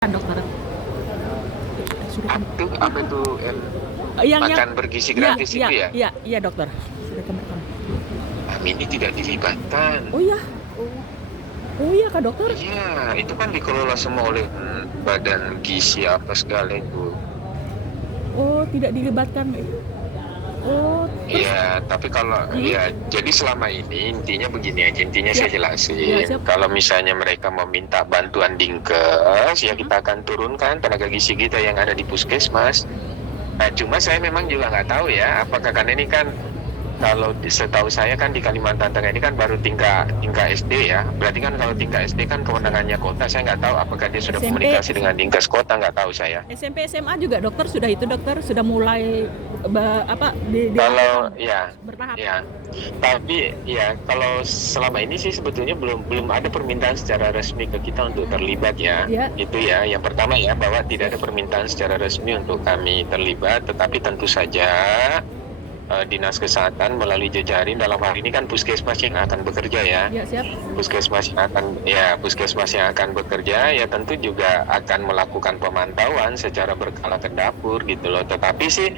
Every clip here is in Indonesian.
Dokter. Sudah kamu Apa itu yang makan bergizi iya gratis iya itu ya? iya iya, Dokter. Sudah kamu rekam. Kami ini tidak dilibatkan. Oh iya? Oh. Oh iya, Kak, Dokter? Iya, itu kan dikelola semua oleh badan gizi apa segala itu. Oh, tidak dilibatkan. Oh, terus Iya, tapi kalau mhm, ya jadi selama ini intinya begini aja, intinya iya. saya Iya, jelasin. siap. Kalau misalnya mereka meminta bantuan Dinkes, ya Mhm. kita akan turunkan tenaga gizi kita yang ada di puskesmas. Nah, cuma saya memang juga nggak tahu ya, apakah karena ini kan kalau setahu saya kan di Kalimantan Tengah ini kan baru tingkat SD ya. Berarti kan kalau tingkat SD kan kewenangannya kota. Saya nggak tahu apakah dia sudah SMP komunikasi dengan Dinkes kota, nggak tahu saya. SMP, SMA juga, Dokter, sudah itu, Dokter? Sudah mulai Kalau dilakukan ya, bertahap? ya. Tapi ya kalau selama ini sih sebetulnya belum ada permintaan secara resmi ke kita untuk terlibat ya. Iya. Itu ya. Yang pertama ya bahwa tidak ada permintaan secara resmi untuk kami terlibat, tetapi tentu saja Dinas Kesehatan melalui jejaring dalam hal ini kan puskesmas yang akan bekerja ya. Iya, siap. Puskesmas yang akan bekerja ya tentu juga akan melakukan pemantauan secara berkala ke dapur gitu loh. Tetapi sih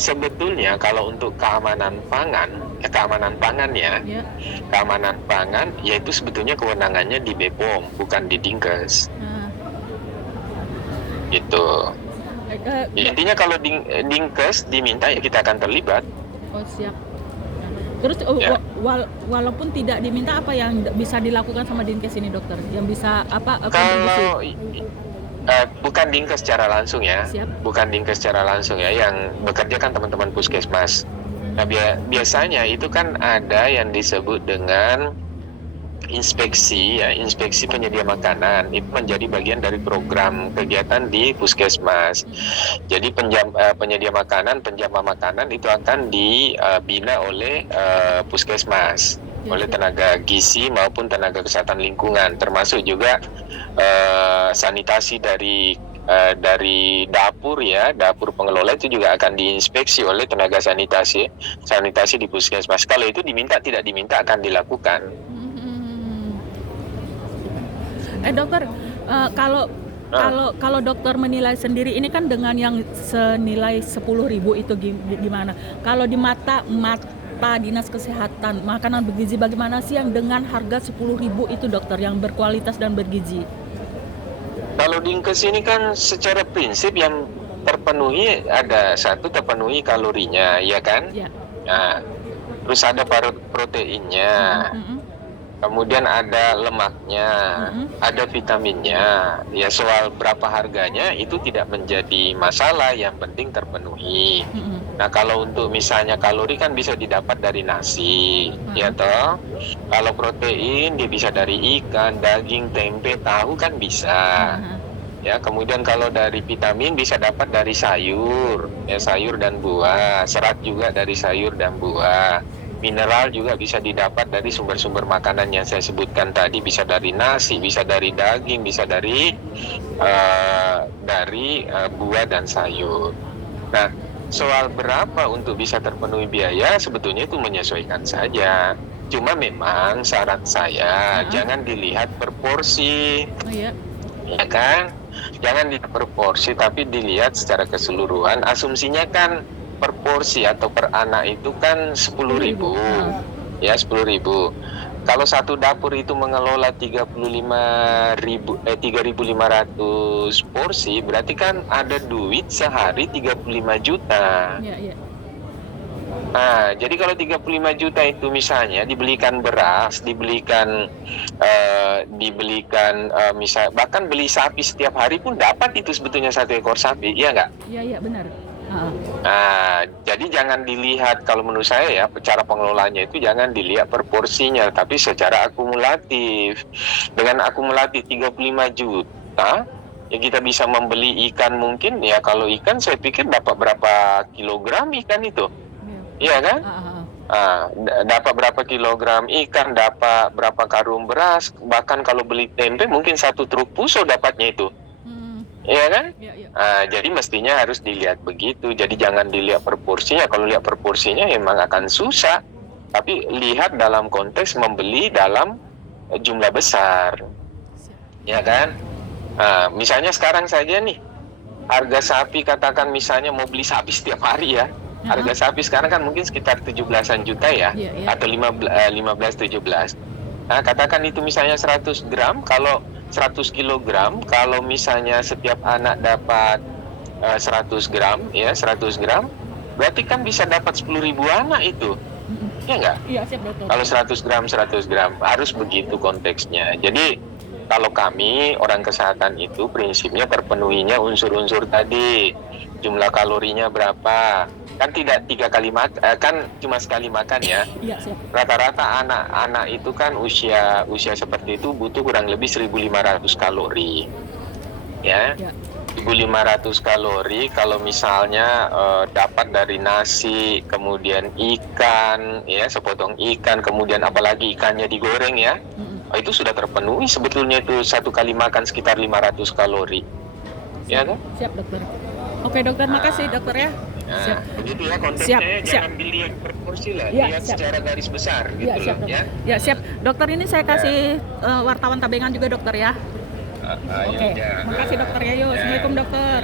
sebetulnya kalau untuk keamanan pangan ya, Iya. keamanan pangan yaitu sebetulnya kewenangannya di BPOM bukan di Dinkes Nah, gitu. Intinya kalau Dinkes diminta ya kita akan terlibat. oh, siap. Terus Ya. walaupun tidak diminta, apa yang bisa dilakukan sama Dinkes ini, Dokter? Yang bisa kontribusi? Kalau bukan Dinkes secara langsung ya, Siap. bukan Dinkes secara langsung ya, yang bekerja kan teman-teman puskesmas. Nah, biasanya itu kan ada yang disebut dengan inspeksi penyedia makanan. Itu menjadi bagian dari program kegiatan di puskesmas. Jadi penyedia makanan, penjama makanan itu akan dibina oleh puskesmas, Ya, oleh siap. tenaga gizi maupun tenaga kesehatan lingkungan, termasuk juga sanitasi dari dapur ya, dapur pengelola itu juga akan diinspeksi oleh tenaga sanitasi di puskesmas. Kalau itu diminta tidak diminta akan dilakukan. Dokter, kalau Nah, kalau dokter menilai sendiri ini kan dengan yang senilai 10.000 itu gimana? Kalau di mata Dinas Kesehatan, makanan bergizi bagaimana sih yang dengan harga 10.000 itu, Dokter, yang berkualitas dan bergizi? kalau Dinkes ini kan secara prinsip yang terpenuhi ada terpenuhi kalorinya, ya kan? Ya. Nah, terus ada proteinnya, Mm-mm. kemudian ada lemaknya, Mm-mm. ada vitaminnya. Ya soal berapa harganya itu tidak menjadi masalah, yang penting terpenuhi. Mm-mm. Nah kalau untuk misalnya kalori kan bisa didapat dari nasi, ya toh. Kalau protein dia bisa dari ikan, daging, tempe, tahu kan bisa. Ya, kemudian kalau dari vitamin bisa dapat dari sayur, ya sayur dan buah, serat juga dari sayur dan buah. Mineral juga bisa didapat dari sumber-sumber makanan yang saya sebutkan tadi, bisa dari nasi, bisa dari daging, bisa dari buah dan sayur. Nah, soal berapa untuk bisa terpenuhi biaya sebetulnya itu menyesuaikan saja. Cuma memang saran saya jangan dilihat per porsi, Oh iya. ya kan? Jangan dilihat per porsi tapi dilihat secara keseluruhan. Asumsinya kan per porsi atau per anak itu kan 10.000. Ya, 10.000. Kalau satu dapur itu mengelola 3.500 porsi, berarti kan ada duit sehari 35 juta. Iya, iya. Nah, jadi kalau 35 juta itu misalnya dibelikan beras, misal bahkan beli sapi setiap hari pun dapat itu sebetulnya 1 ekor sapi, iya nggak? Iya, iya, benar. Nah, jadi jangan dilihat, kalau menurut saya ya, cara pengelolaannya itu jangan dilihat per porsinya, tapi secara akumulatif. Dengan akumulatif 35 juta, ya kita bisa membeli ikan mungkin, ya kalau ikan saya pikir dapat berapa kilogram ikan itu, iya kan? Dapat berapa kilogram ikan, dapat berapa karung beras, bahkan kalau beli tempe mungkin 1 truk puso dapatnya itu. Iya kan? Iya, iya. Jadi mestinya harus dilihat begitu. Jadi jangan dilihat per porsinya. Kalau lihat per porsinya memang akan susah. Tapi lihat dalam konteks membeli dalam jumlah besar. Ya kan? Misalnya sekarang saja nih, harga sapi katakan misalnya mau beli sapi setiap hari ya. Harga sapi sekarang kan mungkin sekitar 17-an juta ya, Iya, iya. atau 15-17. Nah, katakan itu misalnya 100 gram, kalau 100 kilogram, kalau misalnya setiap anak dapat 100 gram, ya 100 gram, berarti kan bisa dapat 10.000 anak itu, ya nggak? Iya, siap dokter. Kalau 100 gram, harus begitu konteksnya. Jadi kalau kami orang kesehatan itu prinsipnya terpenuhinya unsur-unsur tadi, jumlah kalorinya berapa, kan tidak 3 kali makan, kan cuma sekali makan ya. Iya, siap. Rata-rata anak-anak itu kan usia seperti itu butuh kurang lebih 1.500 kalori, ya. Ya. 1.500 kalori kalau misalnya dapat dari nasi, kemudian ikan, ya sepotong ikan, kemudian apalagi ikannya digoreng ya, itu sudah terpenuhi sebetulnya itu satu kali makan sekitar 500 kalori, ya kan? Siap dokter. Oke dokter, makasih dokter ya. Nah, Siap. begitu ya konteksnya, Siap, jangan dilihat proporsi lah, Ya, lihat siap. secara garis besar gitu Ya, siap loh, dokter. ya. Ya, siap. Dokter ini saya kasih wartawan Tabengan juga dokter ya. Oke. Ya udah. Makasih dokter ya. Yuk, Assalamualaikum dokter.